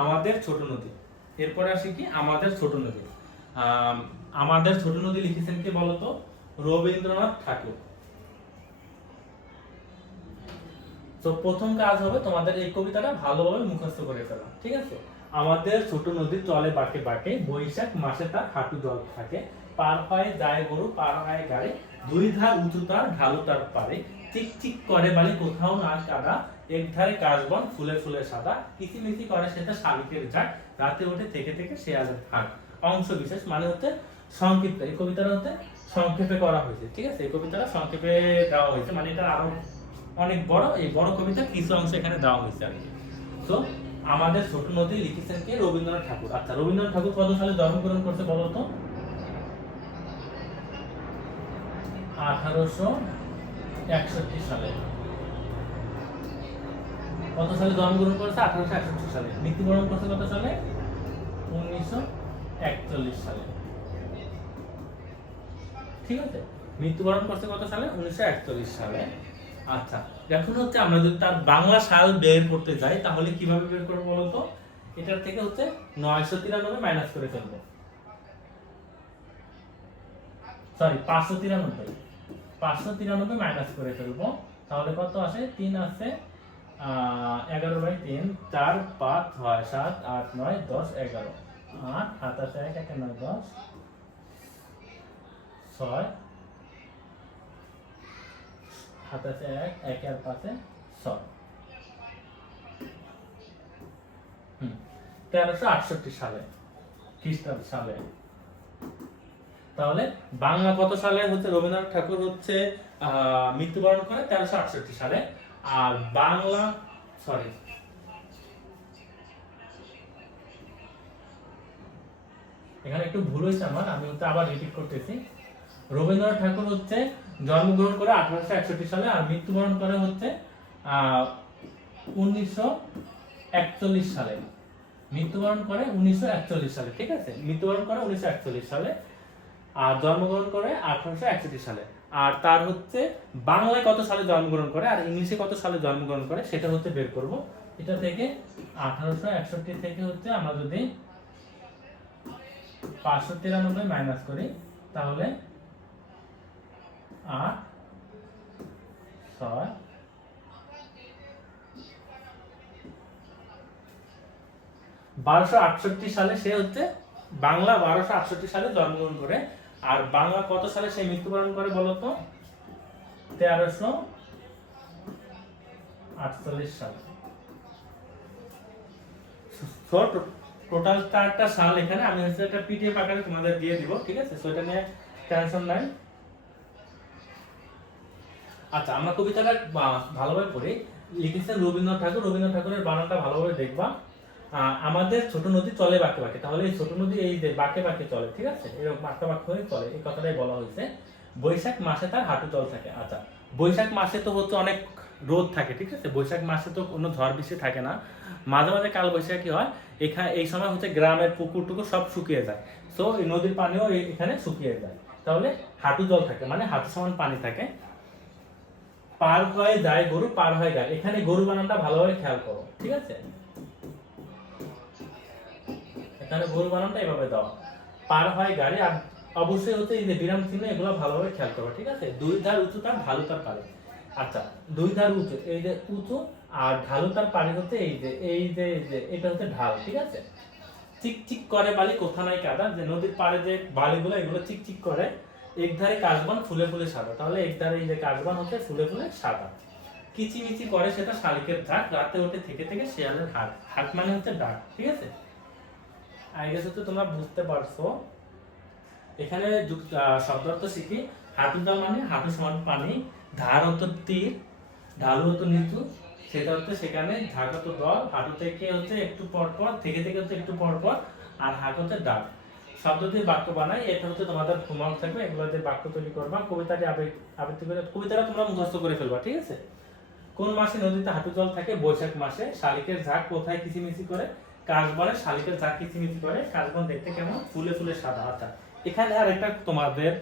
আমাদের ছোট নদী। এরপরে আসি কি আমাদের ছোট নদী। আমাদের ছোট নদী লিখেছেন কে বলতো? রবীন্দ্রনাথ ঠাকুর। তো প্রথম কাজ হবে তোমাদের এই কবিতাটা ভালোভাবে মুখস্থ করে ফেলা, ঠিক আছে? আমাদের ছোট নদী চলে বাঁকে বাঁকে, বৈশাখ মাসে তার হাঁটু জল থাকে, পার হয় যায় গরু, পার হয় গাড়ি, দুই ধার উঁচু তার ঢালু তার পারে, চিক চিক করে বালি কোথাও না কাদা, এক ধারে কাশবন ফুলে ফুলে সাদা, কিচিমিচি করে সেটা শালিকের ঝাঁক, রাতে ওঠে থেকে থেকে শেয়ালের হাঁক। অংশ বিশেষ মানে হচ্ছে সংক্ষিপ্ত, এই কবিতাটা হচ্ছে সংক্ষেপে করা হয়েছে, ঠিক আছে? এই কবিতাটা সংক্ষেপে দেওয়া হয়েছে, মানে এটা আরো অনেক বড়, এই বড় কবিতা কিছু অংশ এখানে দেওয়া হয়েছে আর কি। তো আমাদের ছোট নদী লিখেছেন কে? রবীন্দ্রনাথ ঠাকুর। আচ্ছা, রবীন্দ্রনাথ ঠাকুর কত সালে জন্মগ্রহণ করতে বলো তো? 1861 সালে। কত সালে জন্মগ্রহণ করেছে? 1861 সালে। মৃত্যুবরণ করছে কত সালে? 1941 সালে, ঠিক আছে? মৃত্যুবরণ করছে কত সালে? 1941 সালে। আচ্ছা, এখন হচ্ছে আমরা যদি তার বাংলা সাল বের করতে যাই তাহলে কিভাবে বের করবো বলতো? এটার থেকে হচ্ছে 993 মাইনাস করে ফেলবো, সরি 593 মাইনাস করে ফেলবো। তাহলে কত আসে? 3 আছে 11/3, 4 5 6 7 8 9 10 11, 8 7 আছে 1 1 9 10, 6 7 আছে 1 1 আর 5 6। 1368 সালে, খ্রিস্টাব্দ সালে। তাহলে বাংলা কত সালে হচ্ছে রবীন্দ্রনাথ ঠাকুর হচ্ছে মৃত্যুবরণ করে? 1368 সালে। আর বাংলা, সরি, এখানে একটু ভুল হয়েছে আমার, আমি হচ্ছে আবার রিপিট করতেছি। রবীন্দ্রনাথ ঠাকুর হচ্ছে জন্মগ্রহণ করে 1861 সালে, আর মৃত্যুবরণ করে হচ্ছে 1941 সালে। মৃত্যুবরণ করে 1941 সালে, ঠিক আছে? মৃত্যুবরণ করে 1941 সালে, আর জন্মগ্রহণ করে 1861 সালে। আর তার হচ্ছে বাংলায় কত সালে জন্মগ্রহণ করে আর ইংলিশে কত সালে জন্মগ্রহণ করে সেটা হচ্ছে বের করব। এটা থেকে 1861 থেকে হচ্ছে আমরা যদি 593 মাইনাস করি তাহলে 8 6 1268 সালে সে হচ্ছে বাংলা 1268 সালে জন্মগ্রহণ করে। আর বাংলা কত সালে সে মৃত্যুবরণ করে বলতো? 1348 সালে। টোটাল 4টা সাল এখানে আমি হচ্ছে একটা পিডিএফ আকারে তোমাদের দিয়ে দিব, ঠিক আছে? সো এটা নিয়ে টেনশন নাই। আচ্ছা, আমরা কবিতাটা ভালোভাবে পড়ি। লিখেছেন রবীন্দ্রনাথ ঠাকুর। রবীন্দ্রনাথ ঠাকুরের বানানটা ভালোভাবে দেখবা। আমাদের ছোট নদী চলে বাঁকে বাঁকে, তাহলে এই ছোট নদী এই যে বাঁকে বাঁকে চলে, ঠিক আছে? এরকম বাঁকা বাঁকা হয়ে চলে, এই কথাটাই বলা হয়েছে। বৈশাখ মাসে তার হাঁটু জল থাকে। আচ্ছা, বৈশাখ মাসে তো হচ্ছে অনেক রোদ থাকে, ঠিক আছে? বৈশাখ মাসে তো কোনো ঝড় বৃষ্টি থাকে না, মাঝে মাঝে কাল বৈশাখী হয়। এখানে এই সময় হচ্ছে গ্রামের পুকুর টুকুর সব শুকিয়ে যায়, সো এই নদীর পানিও এখানে শুকিয়ে যায়। তাহলে হাঁটু জল থাকে মানে হাঁটু সমান পানি থাকে। পার হয়ে যায় গরু, পার হয়ে যায়, এখানে গরু বানানটা ভালোভাবে খেয়াল করো, ঠিক আছে? এখানে গরু বানানটা এভাবে দাও, পার হয় গাড়ি। আর অবশ্যই হচ্ছে এই যে বিরাম চিহ্ন এগুলো ভালোভাবে খেয়াল করো, ঠিক আছে? দুই ধার উঁচু তার ঢালু তার পারে। আচ্ছা, দুই ধার উঁচু, এই যে উঁচু, আর ঢালু তার পারে হচ্ছে এই যে এটা হচ্ছে ঢাল, ঠিক আছে? চিকচিক করে বালি কোথা নাই কাদা, যে নদীর পাড়ে যে বালিগুলো এগুলো চিকচিক করে, এক ধারে কাশবন ফুলে ফুলে সাদা, তাহলে এক ধারে এই যে কাশবন হচ্ছে ফুলে ফুলে সাদা। কিচিমিচি করে সেটা শালিকের ঝাঁক, রাতে ওঠে থেকে থেকে শেয়ালের হাঁক। হাঁক মানে হচ্ছে ডাক, ঠিক আছে? আই গেস হচ্ছে তোমরা বুঝতে পারছো। এখানে শব্দ অর্থ শিখি। হাঁটু জল মানে হাঁটু সমান পানি, ধার অর্থ তীর, ঢালু অর্থ নিচু, সেটা হচ্ছে সেখানে, ঝাঁক অর্থ দল, হাঁটু থেকে হচ্ছে একটু পর পর, থেকে থেকে হচ্ছে একটু পর পর, আর হাঁক হচ্ছে ডাক। শব্দ দিয়ে বাক্য বানাই, এটা হচ্ছে তোমাদের হোমওয়ার্ক থাকবে, এগুলো দিয়ে বাক্য তৈরি করবা। কবিতাটি আবৃত্তি করে কবিতাটা তোমরা মুখস্থ করে ফেলবা, ঠিক আছে? কোন মাসে নদীতে হাঁটু জল থাকে? বৈশাখ মাসে। শালিকের ঝাঁক কোথায় কিচিমিচি করে? কাশবনে শালিকের ঝাঁক কিচিমিচি করে। কাশবন দেখতে কেমন? ফুলে ফুলে সাদা। আচ্ছা, এখানে আর একটা তোমাদের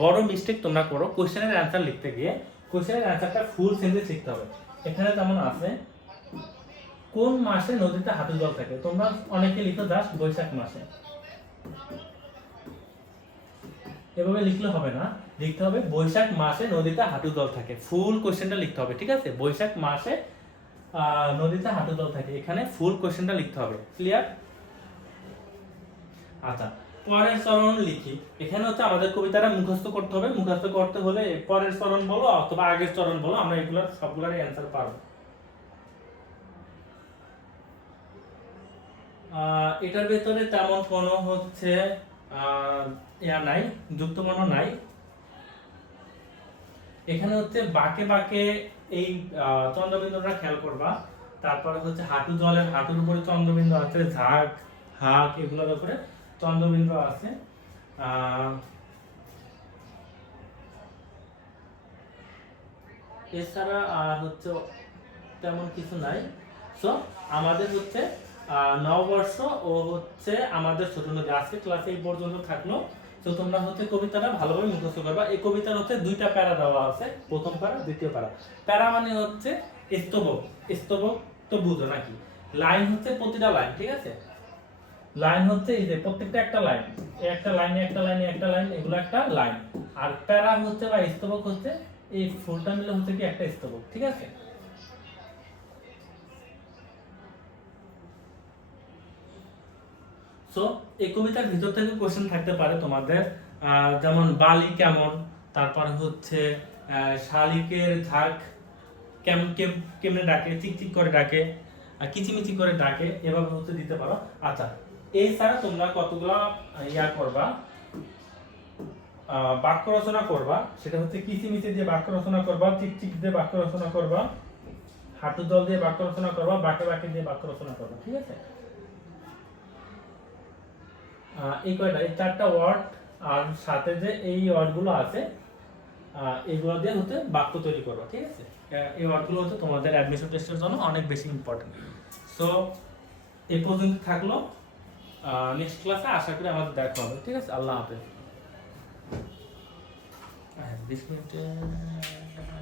বড় মিস্টেক তোমরা করো, কোশ্চেনের অ্যান্সার লিখতে গিয়ে কোশ্চেনের অ্যান্সারটা ফুল সেন্টেন্স লিখতে হবে। এখানে যেমন আছে কোন মাসে নদীতে হাঁটু জল থাকে? তোমরা অনেকে লিখো জাস্ট বৈশাখ মাসে, এভাবে লিখলে হবে না, লিখতে হবে বৈশাখ মাসে নদীতে হাঁটু জল থাকে। ফুল কোশ্চেনটা লিখতে হবে, ঠিক আছে? বৈশাখ মাসে নদীতে হাঁটু জল থাকে, এখানে ফুল কোশ্চেনটা লিখতে হবে। ক্লিয়ার? আচ্ছা, পরের চরণ লিখি। এখানে হচ্ছে আমাদের কবিতাটা মুখস্থ করতে হবে। মুখস্থ করতে হলে পরের চরণ বলো অথবা আগের চরণ বলো, আমরা এগুলোর সবগুলোর অ্যান্সার পারবো। এটার ভেতরে তেমন কোনো হচ্ছে ইয়া নাই, যুক্তবর্ণ নাই। এখানে হচ্ছে বাঁকে বাঁকে এই চন্দ্রবিন্দুটা খেয়াল করবা। তারপরে হচ্ছে হাঁটু জলের হাঁটুর উপরে চন্দ্রবিন্দু আছে, ঝাঁক হাঁক এগুলোর উপরে চন্দ্রবিন্দু আছে। এছাড়া আর হচ্ছে তেমন কিছু নাই। সো আমাদের হচ্ছে নববর্ষ ও হচ্ছে আমাদের ছোট নদী আজকে ক্লাসে এই পর্যন্ত থাকলো। তো তোমরা হচ্ছে কবিতাটা ভালোভাবে মুখস্থ করবা। এই কবিতার হচ্ছে দুইটা প্যারা দেওয়া আছে, প্রথম প্যারা দ্বিতীয় প্যারা। প্যারা মানে হচ্ছে স্তবক, স্তবক তো বুঝো নাকি? লাইন হচ্ছে প্রতিটা লাইন, ঠিক আছে? লাইন হচ্ছে এই যে প্রত্যেকটা একটা লাইন, একটা লাইনে একটা লাইনে একটা লাইন, এগুলো একটা লাইন। আর প্যারা হচ্ছে বা স্তবক হচ্ছে এই ফুলটা মিলে হচ্ছে কি একটা স্তবক, ঠিক আছে? সো এই কবিতার ভিতর থেকে কোশ্চেন থাকতে পারে তোমাদের, যেমন বালি কেমন, তারপর হচ্ছে শালিকের ঝাঁক কেমন কেমনে ডাকে, চিকচিক করে ডাকে, কিচিমিচি করে ডাকে, এভাবে হচ্ছে দিতে পারো। আচ্ছা, এই ছাড়া তোমরা কতগুলো ইয়া করবা, বাক্য রচনা করবা। সেটা হচ্ছে কিচিমিচি দিয়ে বাক্য রচনা করবা, চিকচিক দিয়ে বাক্য রচনা করবা, হাঁটু জল দিয়ে বাক্য রচনা করবা, বাঁকে বাঁকে দিয়ে বাক্য রচনা করবা, ঠিক আছে? এই কয়টা, এই চারটা ওয়ার্ড আর সাথে যে এই ওয়ার্ডগুলো আছে এইগুলো দিয়ে হচ্ছে বাক্য তৈরি করবা, ঠিক আছে? এই ওয়ার্ডগুলো হচ্ছে তোমাদের অ্যাডমিশন টেস্টের জন্য অনেক বেশি ইম্পর্টেন্ট। সো এই পর্যন্ত থাকলো, নেক্সট ক্লাসে আশা করি আমাদের দেখা হবে, ঠিক আছে? আল্লাহ হাফেজ। 20 মিনিটে